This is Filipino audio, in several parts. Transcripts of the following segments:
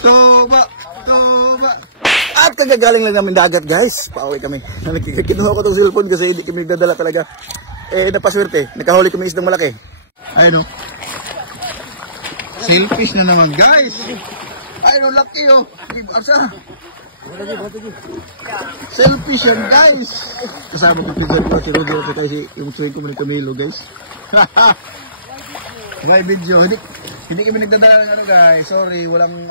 Tuba. At kagagaling lang namin dagat guys. Pauwi kami. Kinuha ko tong cellphone kasi hindi kami nagdadala talaga. Napaswerte. Nakahuli kami isdang malaki. Ayun o. Selfish na naman guys. Ayun o, laki o. Asa? Selfish yan guys. Kasama ko picture ko si Rodeo kasi yung suwi ko ni Camilo guys. May video. Hindi kami nagdadala guys. Sorry, walang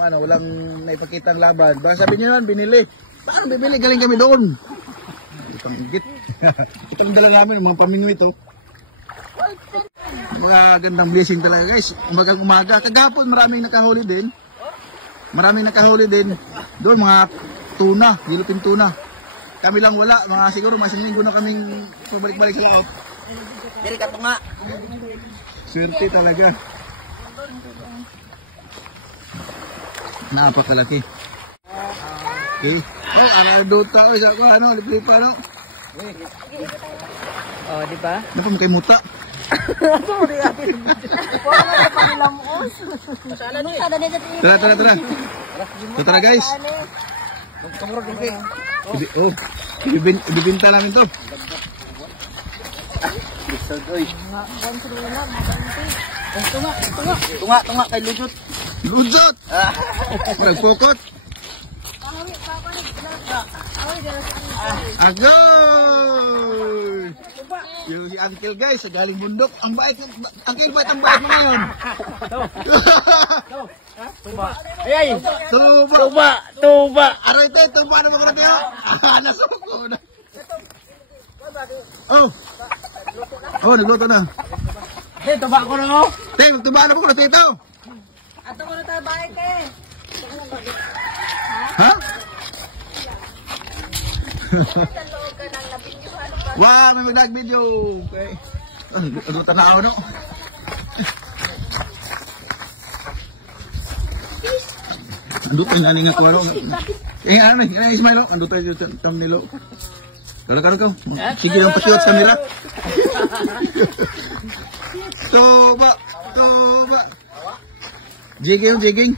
naipakita ang laban. Baka sabi niyo naman binili. Paano bibili? Galing kami doon. Ipanggit. Ito ang dala namin, mga paminoy ito. Mga gandang blessing talaga guys. Umagang-umaga. Kagapon maraming nakahuli din. Doon mga tuna, dilupin tuna. Kami lang wala. Mga siguro mas linggo na kaming pabalik-balik sa loob. Diri ka tunga. Swerte talaga. Napakalaki. Okay. Oh, anadota o sa ano, lipa no. Oh, di ba? Ano pa kay muta? Ako mo rin atin. Wala na pangilamos. Tara guys. Oh, ibibinta namin to. Tunga kay Lujot. Lujot! Nagpukot! Agoy! Yung si Uncle guys, galing bundok. Ang bait, Uncle, bait ang bait mo ngayon. Ay! Tuba! Aray tayo, tuba na mga natin. Nasuko na. Oh, nagluto na. Hey, tuba ko na mo. Tay, magtuba na po na tito. Ato ko na tayo balik eh. Ha? Wow, may mag-dag video. Okay. Ano tanaw no? Andun tayo nga nga kumaro. Ano na, Ismail, andun tayo sa thumbnail. Karo. Sige lang pasiwat sa camera. Tuba. Jiging.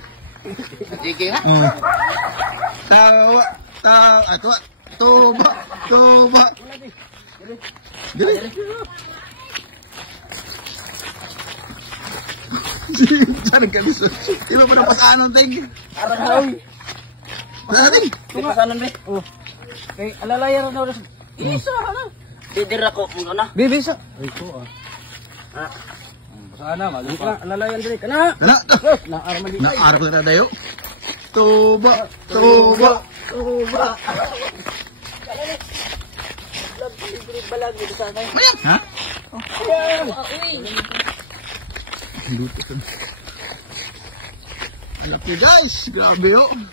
Jiging ha? Tawa. Tuba. Dili. Jangan ka bisa. Iba pa na pasanon tayo. Araw. Pasanon. Pasanon be. Oh. Kay alalaya na ulit. Isa na. Didir ako mo na. Bibisa. Ay ko ah. Sana malup na alalayan dire kana. Kana. Na arma di. Na arma na dayo. Tuba. Ha? Luto ka. Okay guys, grabe yun.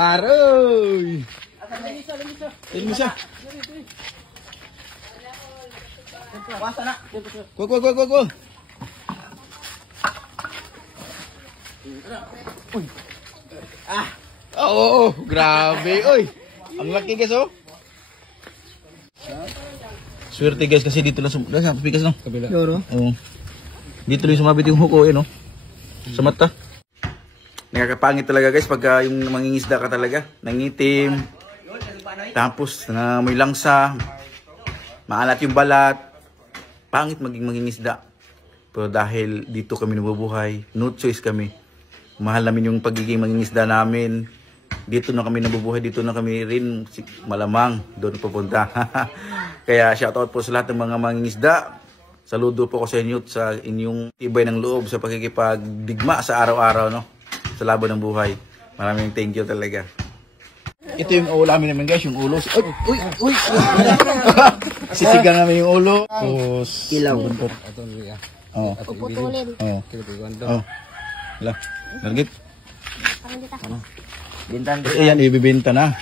Aroy! Limisa. Wasa na. Go. Oh, grabe. Oy. Ang laki guys oh. Swerte guys kasi dito lang pikas no. Kabila. Oo. Dito lang sumabit yung huko eh no. Sa mata. Nakakapangit talaga guys pagka yung mangingisda ka talaga. Nangitim. Tapos may langsa. Maalat yung balat. Pangit maging mangingisda. Pero dahil dito kami nabubuhay, no choice kami. Mahal namin yung pagiging mangingisda namin. Dito na kami nabubuhay, dito na kami rin malamang doon pupunta. Kaya shoutout po sa lahat ng mga mangingisda. Saludo po ko sa inyo sa inyong tibay ng loob sa pagkikipagdigma sa araw-araw no. Sa laban ng buhay. Maraming thank you talaga. Ito yung ulamin namin guys, yung ulo. Uy. Sisigang namin yung ulo. Kilaw. Oh. Puputulin. Oh. Wala. Nargit. Bintan. Ayan, ibibenta na.